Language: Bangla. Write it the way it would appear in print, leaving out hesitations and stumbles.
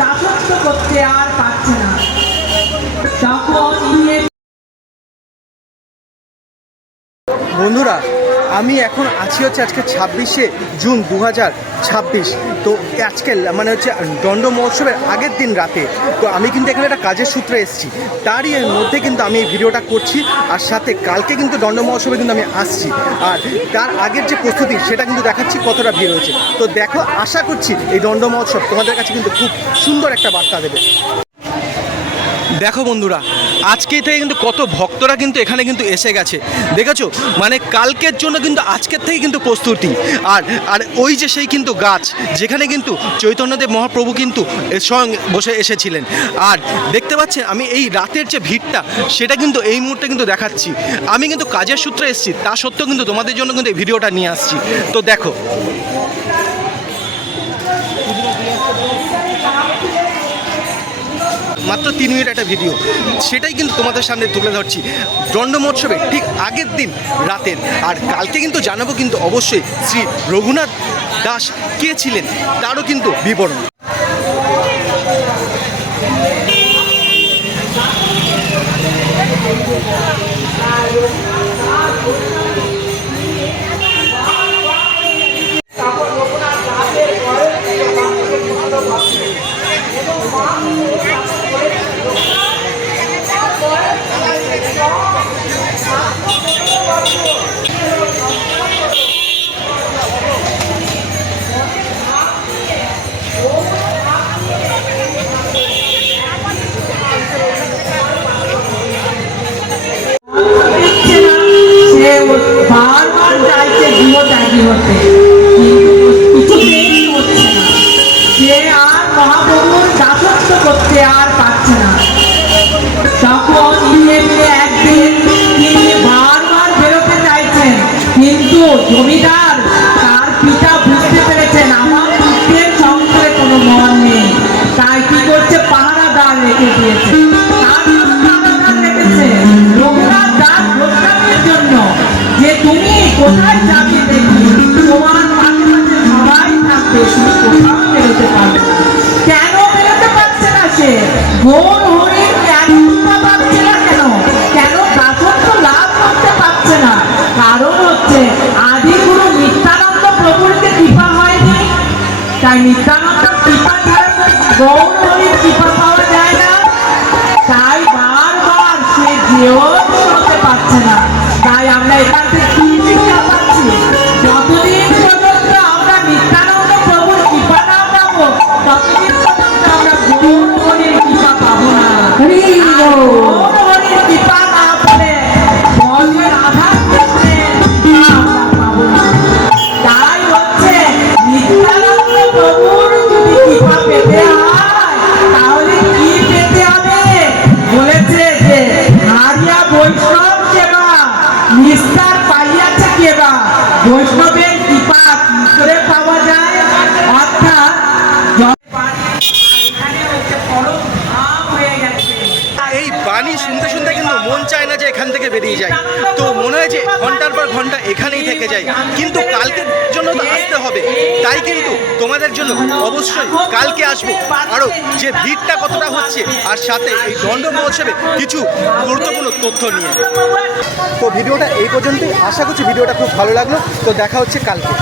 দাসত্ব করতে আর পারছে না, তখন বন্ধুরা আমি এখন আছি হচ্ছে আজকে 26শে জুন 2026। তো আজকে মানে হচ্ছে দণ্ড মহোৎসবের আগের দিন রাতে। তো আমি কিন্তু এখানে একটা কাজের সূত্রে এসেছি, তারই এর মধ্যে কিন্তু আমি এই ভিডিওটা করছি। আর সাথে কালকে কিন্তু দণ্ড মহোৎসবে কিন্তু আমি আসছি, আর তার আগের যে প্রস্তুতি সেটা কিন্তু দেখাচ্ছি কতটা ভিড় হয়েছে। তো দেখো, আশা করছি এই দণ্ড মহোৎসব তোমাদের কাছে কিন্তু খুব সুন্দর একটা বার্তা দেবে। দেখো বন্ধুরা, আজকে থেকে কিন্তু কত ভক্তরা কিন্তু এখানে কিন্তু এসে গেছে, দেখেছো? মানে কালকের জন্য কিন্তু আজকের থেকে কিন্তু প্রস্তুতি। আর আর ওই যে সেই কিন্তু গাছ যেখানে কিন্তু চৈতন্যদেব মহাপ্রভু কিন্তু স্বয়ং বসে এসেছিলেন। আর দেখতে পাচ্ছেন আমি এই রাতের যে ভিড়টা সেটা কিন্তু এই মুহূর্তে কিন্তু দেখাচ্ছি। আমি কিন্তু কাজের সূত্রে এসেছি, তা সত্ত্বেও কিন্তু তোমাদের জন্য কিন্তু এই ভিডিওটা নিয়ে আসছি। তো দেখো, মাত্র 3 মিনিট একটা ভিডিও, সেটাই কিন্তু তোমাদের সামনে তুলে ধরছি দণ্ড মহোৎসবে ঠিক আগের দিন রাতের। আর কালকে কিন্তু জানাবো কিন্তু অবশ্যই শ্রী রঘুনাথ দাস কে ছিলেন তারও কিন্তু বিবরণ। বারবার চাইছে গৃহত্যাগী হতে, কিন্তু কিছুতেই হচ্ছে না। সে আর মহাপ্রভুর দাসত্ব করতে আর পারছে না। তখন একদিন তিনি বারবার বেরোতে চাইছেন, কিন্তু জমিদার তার পিতা বুঝতে পেরেছেন আমার পুত্রের সংসারে কোনো মন নেই, তাই কি করছে, পাহারাদার রেখে দিয়েছে। রঘুনাথ দাস প্রস্তাবের জন্য যে তুমি কোথায় যাবে দেখি, তোমার পাশে পাশে সবাই থাকবে, শুধু কোথাও বেরোতে পারবে না। কেন বেরোতে পারছে না সে? মন হরিণ পাচ্ছে না কেন? কেন দাসত্ব লাভ করতে পারছে না? কারণ হচ্ছে আদিগুরু নিত্যানন্দ প্রভুর যে কৃপা হয়নি, তাই নিত্যানন্দ কৃপা ছাড়া গৌর হরির কৃপা পাওয়া যায় না। তাই বারবার সে যেও হতে পারছে না। তাই আমরা এখান থেকে কি শিক্ষা পাচ্ছি, যতদিন পর্যন্ত আমরা নিত্যানন্দ প্রভুর কৃপা না পাবো ততদিন পর্যন্ত আমরা গৌর হরির কৃপা পাবো না। গৌর হরির কৃপা না পেলে বর্গের আধার আমরা পাবো না। তাই হচ্ছে নিত্যানন্দ প্রভুর যদি কৃপা পেতে হয় তাহলে কি পেতে হবে? বলেছে যে হারিয়া বৈষ্ণব সেবা নিস্তার পাইয়াছে কেবা। বৈষ্ণবের কৃপা কি করে পাওয়া যায়? অর্থাৎ এই বাণী শুনতে শুনতে কিন্তু মন চায় না যে এখান থেকে বেরিয়ে যায়। তো মনে হয় যে ঘন্টার পর ঘন্টা এখানেই থেকে যায়, কিন্তু কালকের জন্য তো আসতে হবে। তাই কিন্তু তোমাদের জন্য অবশ্যই কালকে আসবো, আরও যে ভিড়টা কতটা হচ্ছে আর সাথে এই দণ্ড মহোৎসবে কিছু গুরুত্বপূর্ণ তথ্য নিয়ে। তো ভিডিওটা এই পর্যন্তই, আশা করছি ভিডিওটা খুব ভালো লাগলো। তো দেখা হচ্ছে কালকে।